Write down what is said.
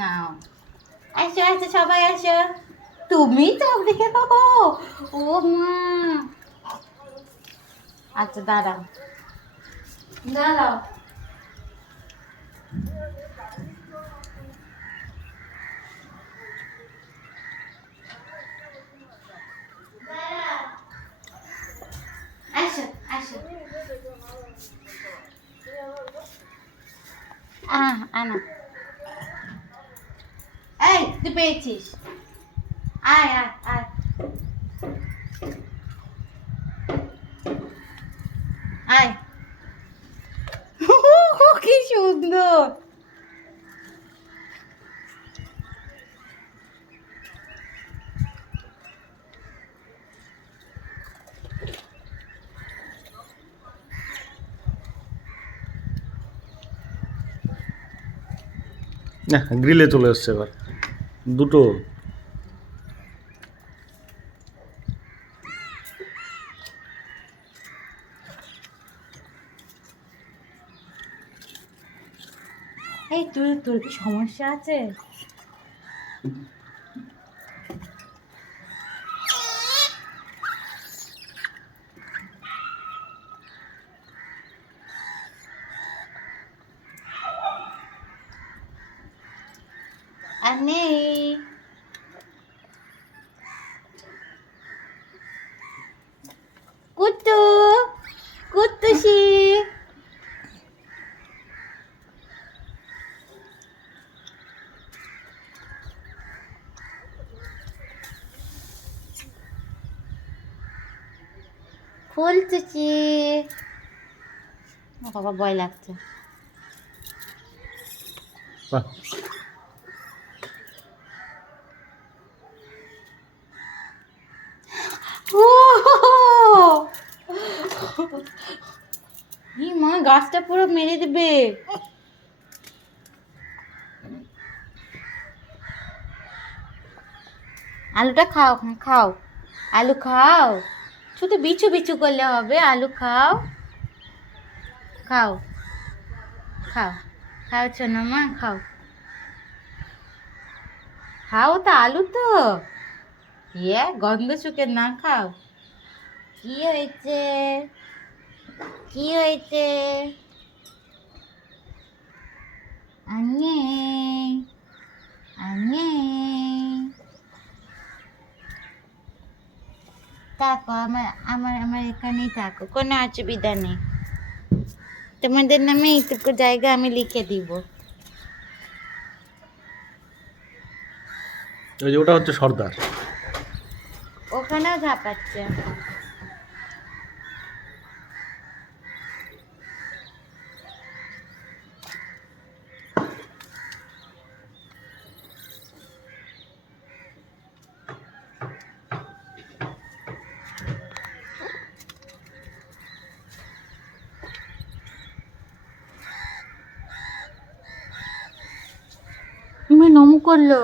নাও, আসো আসো সবাই আসো। তুমি চোখ দেখে ও মা। আচ্ছা দাঁড়াও দাঁড়াও। আসো আসো। আনা এই তুই পেয়েছিস, আয় আয় আয় আয়। কি সুন্দর। না গ্রিলে চলে এসছে এবার দুটো। এই তোর তোর কি সমস্যা আছে? আর নেই। কুতু কুতুসি। ফুলচুচি। বাবা ভয় লাগছে। বাহ, মা গাছটা পুরো মেরে দেবে। আলুটা খাও খাও, আলু খাও। শুধু বিছু বিছু করলে হবে, আলু খাও খাও খাও খাও শোনো মা খাও। খাও তো আলু তো, ইয়ে গন্ধ শুকে না খাও। কি হয়েছে কি হয়েছে? আনে আনে থাকো, আমার আমার আমার এখানেই থাকো, কোনো অসুবিধা নেই। তোমাদের নামে এইটুকু জায়গা আমি লিখে দিব। ওই যে ওটা হচ্ছে সর্দার। ওখানেও ঝাঁপাচ্ছে। তুমি নম করলো।